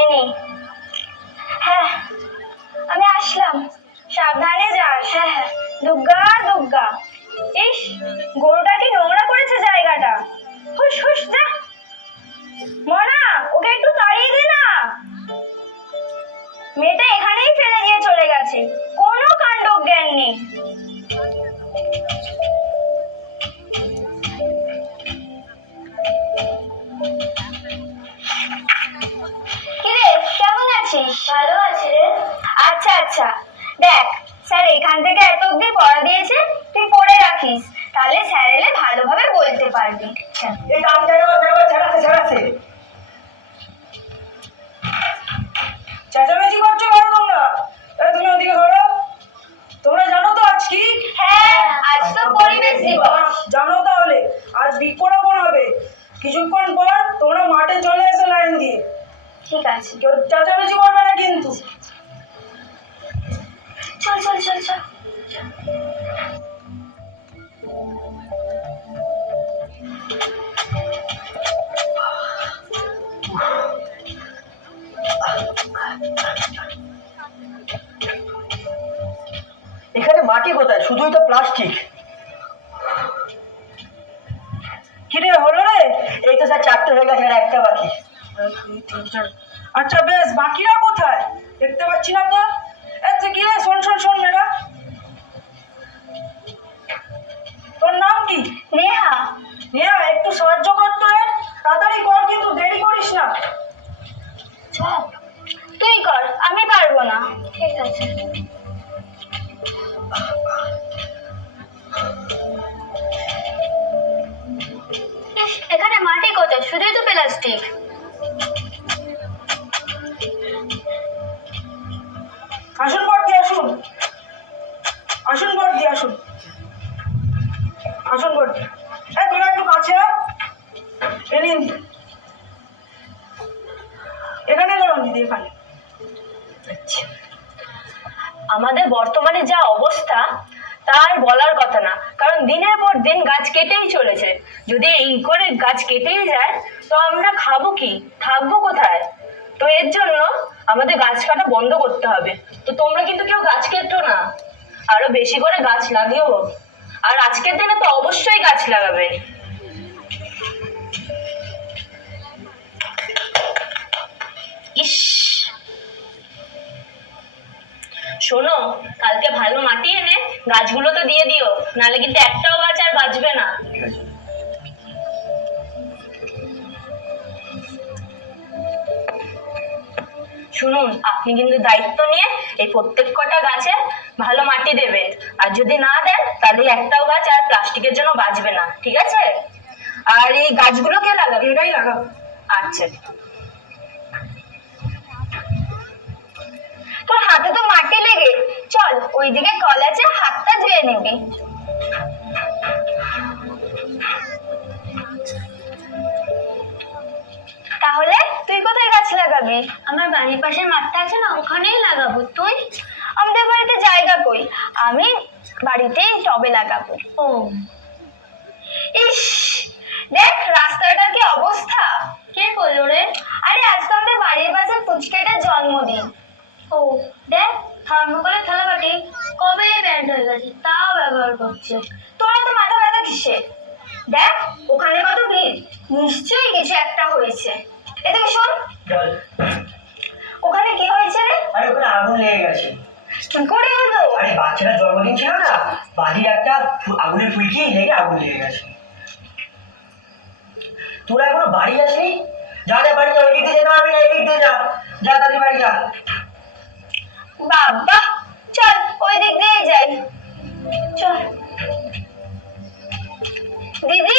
Any. হ্যাঁ আমি আসলাম, সাবধানে যাস। হ্যাঁ হ্যাঁ, দুগ্গা দুগ্গা। ইস, গরুটা কি নোংরা করেছে জায়গাটা। হুস হুস যা। মনা, ওকে একটু তাড়িয়ে দে না। মেয়েটা এখানেই ফেলে দিয়ে চলে গেছে, কোনো কাণ্ড জ্ঞান নেই। কিরে, কেমন আছিস? ভালো আছি রে। আচ্ছা আচ্ছা, দেখ স্যার এখান থেকে এত অব্দি পড়া দিয়েছে, তুই পড়ে রাখিস, তাহলে স্যার এলে ভালোভাবে বলতে পারবি। এই কাম ছাড়াচ্ছে চেঁচামেচি করছো কেন তোমরা? তুমি ওদিকে ধরো। তোমরা জানো তো আজ কি? হ্যাঁ, আজ তো পরিবেশ দিবস। জানো তাহলে আজ বৃক্ষরোপণ হবে। কিছুক্ষণ পর তোমরা মাঠে চলে এসো লাইন দিয়ে। ঠিক আছে, কেউ চেঁচামেচি করবে না কিন্তু। চল চল চল চল। এখানে মাটি কোথায়? শুধুই তো প্লাস্টিক। কিরে হলো রে? এই তো স্যার 4টে হয়ে গেছে, আর একটা বাকি। আচ্ছা বেশ, বাকিরা কোথায়? দেখতে পাচ্ছি না তো। কি রে, শোন শোন শোন মেয়েরা, তোর নাম কি? নেহা। নেহা, একটু সাহায্য করতে রে, তাড়াতাড়ি কর কিন্তু দেরি করিস না। চল, তুই কর, আমি পারবো না। ঠিক আছে। ইস, এখানে মাটি কোথায়? শুধুই তো প্লাস্টিক। আসুন বর্দি, আসুন আসুন বর্দি, আসুন আসুন বর্দি। তোরা একটু কাছে আয়। এ নিন, এখানে গরম দিদি, এখানে। আমাদের বর্তমানে যা অবস্থা তার বলার কথা না, কারণ দিনের পর দিন গাছ কেটেই চলেছে। যদি এই করে গাছ কেটেই যায় তো আমরা খাবো কি, থাকবো কোথায়? তো এর জন্য আমাদের গাছ কাটা বন্ধ করতে হবে। তো তোমরা কিন্তু কেউ গাছ কেটো না, আরো বেশি করে গাছ লাগিও। আর আজকের দিনে তো অবশ্যই গাছ লাগাবে। ইস, শোনো, কালকে ভালো মাটি এনে গাছগুলো তো দিয়ে দিও, নাহলে কিন্তু একটাও গাছ আর বাঁচবে না। শুনুন, আপনি কিন্তু দায়িত্ব নিয়ে এই প্রত্যেক কটা গাছে ভালো মাটি দেবেন, আর যদি না দেন তাহলে একটাও গাছ আর প্লাস্টিকের জন্য বাঁচবে না, ঠিক আছে? আর এই গাছগুলো কে লাগাবে? এটাই লাগাবো। আচ্ছা, তোর হাতে তো মাটি লেগে, চল ওইদিকে কল আছে, হাতটা ধুয়ে নিবি। তাহলে তুই কোথায় গাছ লাগাবি? আমার বাড়ির পাশে মাঠটা আছে না, ওখানেই লাগাবো। তুই? আমাদের বাড়িতে জায়গা কই, আমি বাড়িতেই টবে লাগাবো। ও ইস, দেখ রাস্তাটার কি অবস্থা। কে করলো রে? আরে আজ তো আমাদের বাড়ির পাশে ফুচকাটার জন্মদিন। ও দেখ, থার্মোকলের থালাবাটি কবে ব্যান্ড হয়ে গেছে, তাও ব্যবহার করছে। তোরা তো মাথা ব্যথা কিসে? দেখ ওখানে কত ভিড়, নিশ্চয়ই কিছু একটা হয়েছে। এদিকে শোন, ওখানে কি হয়েছে রে? আরে ওখানে আগুন লেগে গেছে। কি করে হলো? আরে বাচ্চাটা জন্মদিন ছিল না, বাড়ির একটা আগুনের ফুলকি লেগে আগুন লেগে গেছে। তোরা এখনো বাড়ি আসনি? যা যা বাড়ি যা, ওইদিক দিয়ে যেতে পারবি না, এদিক দিয়ে যা, যা তাড়াতাড়ি বাড়ি যা। বাবা, চল ওই দিক দিয়ে যাই, চল। দিদি,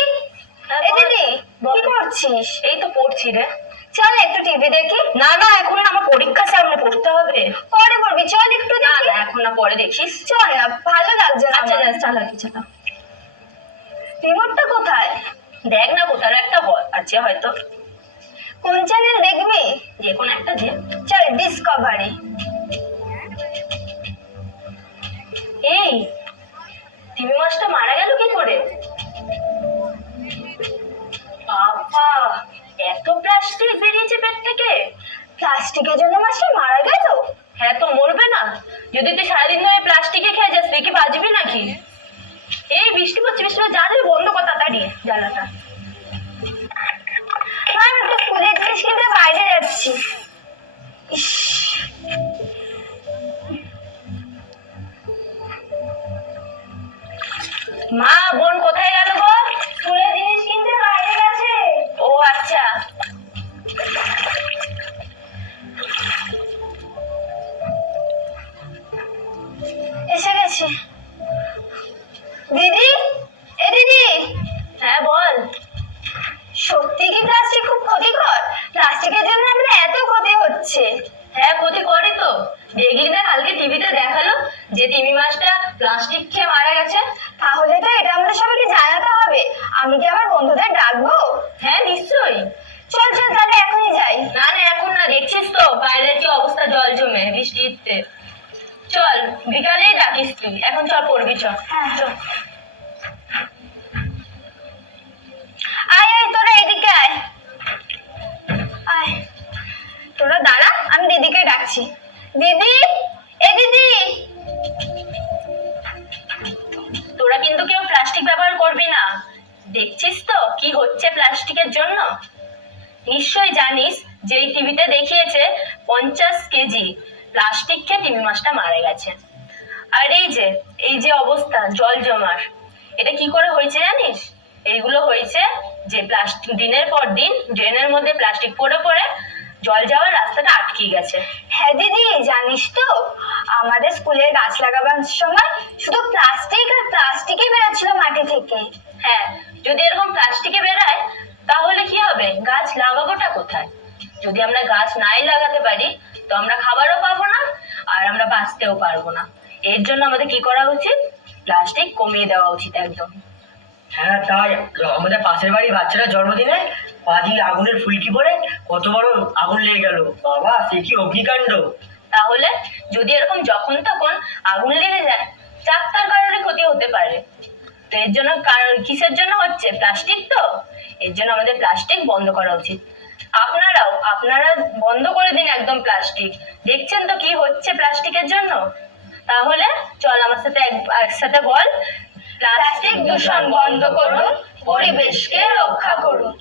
এ দিদি, কি করছিস? এই তো পড়ছি রে। চল একটু টিভি দেখি। না না, এখন আমার পরীক্ষা সামনে, পড়তে হবে। পরে পড়বি, চল একটু না দেখি। না, এখন না, পরে দেখিস। চল না, ভালো লাগছে না আচ্ছা আমার। চালা চালা, রিমোটটা কোথায়? দেখ না, কোথাও একটা আছে হয়তো। কোন চ্যানেল দেখবি? যে কোনো একটা যে। চল ডিসকভারি। এই টিভি মাছটা মারা গেল কি করে? বাবা, এত প্লাস্টিক বেরিয়েছে পেট থেকে। প্লাস্টিক প্লাস্টিকের জন্য মাছটা মারা গেল? হ্যাঁ, তো মরবে না? যদি তুই সারাদিন ধরে প্লাস্টিকে খেয়ে যাস তুই কি বাঁচবি নাকি? এই বৃষ্টি পড়ছে, বৃষ্টি পড়ছে, যা যাবে বন্ধ কর তাড়াতাড়ি জ্বালাটা। মা, আমি একটু স্কুলের জিনিস কিনতে বাইরে যাচ্ছি। ইস, মা, বোন কোথায় গেল গো? স্কুলের জিনিস কিনতে বাইরে গেছে। ও আচ্ছা। এসে গেছে। দিদি, এ দিদি, হ্যাঁ বল। সত্যি কি প্লাস্টিক খুব ক্ষতিকর? প্লাস্টিকের জন্য আমাদের এত ক্ষতি হচ্ছে। হ্যাঁ, ক্ষতি করে তো। দেখলি না কালকে টিভিতে দেখালো যে তিমি মাছটা প্লাস্টিক খেয়ে মারা গেছে। তাহলে তো এটা আমাদের সবাইকে জানাতে হবে। আমি কি আমার বন্ধুদের ডাকবো? হ্যাঁ নিশ্চয়ই। চল চল, তাহলে এখনই যাই। না না, এখন না, দেখছিস তো বাইরের কি অবস্থা, জল জমে বৃষ্টিতে। চল বিকালেই ডাকিস তুই, এখন চল পড়বি, চল। হ্যাঁ চল। আয় আয়, তোরা এদিকে আয়। আয়, তোরা দাঁড়া, আমি দিদিকে ডাকছি। দিদি, এ দিদি। তোরা কিন্তু কেউ প্লাস্টিক ব্যবহার করবি না। দেখছিস তো কি হচ্ছে প্লাস্টিকের জন্য। নিশ্চয়ই জানিস যে এই টিভিতে দেখিয়েছে 50 কেজি প্লাস্টিক খেয়ে তিমি মাছটা মারা গেছে। আর এই যে অবস্থা জল জমার, এটা কি করে হয়েছে জানিস? এইগুলো হয়েছে যে প্লাস্টিক দিনের পর দিন ড্রেনের মধ্যে প্লাস্টিক পড়ে পড়ে জল যাওয়ার রাস্তাটা আটকে গেছে। হ্যাঁ দিদি, জানিস তো আমাদের স্কুলে গাছ লাগাবার সময় শুধু প্লাস্টিক আর প্লাস্টিকই বেরোচ্ছিল মাটি থেকে। হ্যাঁ, যদি এরকম প্লাস্টিকে বেরায় তাহলে কি হবে? গাছ লাগাবোটা কোথায়? যদি আমরা গাছ নাই লাগাতে পারি তো আমরা খাবারও পাবো না, আর আমরা বাঁচতেও পারবো না। এর জন্য আমাদের কি করা উচিত? প্লাস্টিক কমিয়ে দেওয়া উচিত একদম। হ্যাঁ তাই, আমাদের পাশের বাড়ি বাচ্চারা জন্মদিনে পাজি আগুনের ফুলকি পরে কত বড় আগুন লেগে গেল, বাবা সে কি অগ্নিকাণ্ড। তাহলে যদি এরকম যখন তখন আগুন লেগে যায়, চাকতার কারণে ক্ষতি হতে পারে। তো এর জন্য কিসের জন্য হচ্ছে? প্লাস্টিক তো। এর জন্য আমাদের প্লাস্টিক বন্ধ করা উচিত। আপনারা বন্ধ করে দিন একদম প্লাস্টিক। দেখছেন তো কি হচ্ছে প্লাস্টিকের জন্য। তাহলে চল আমার সাথে একসাথে বল, প্লাস্টিক দূষণ বন্ধ করুন, পরিবেশকে রক্ষা করুন।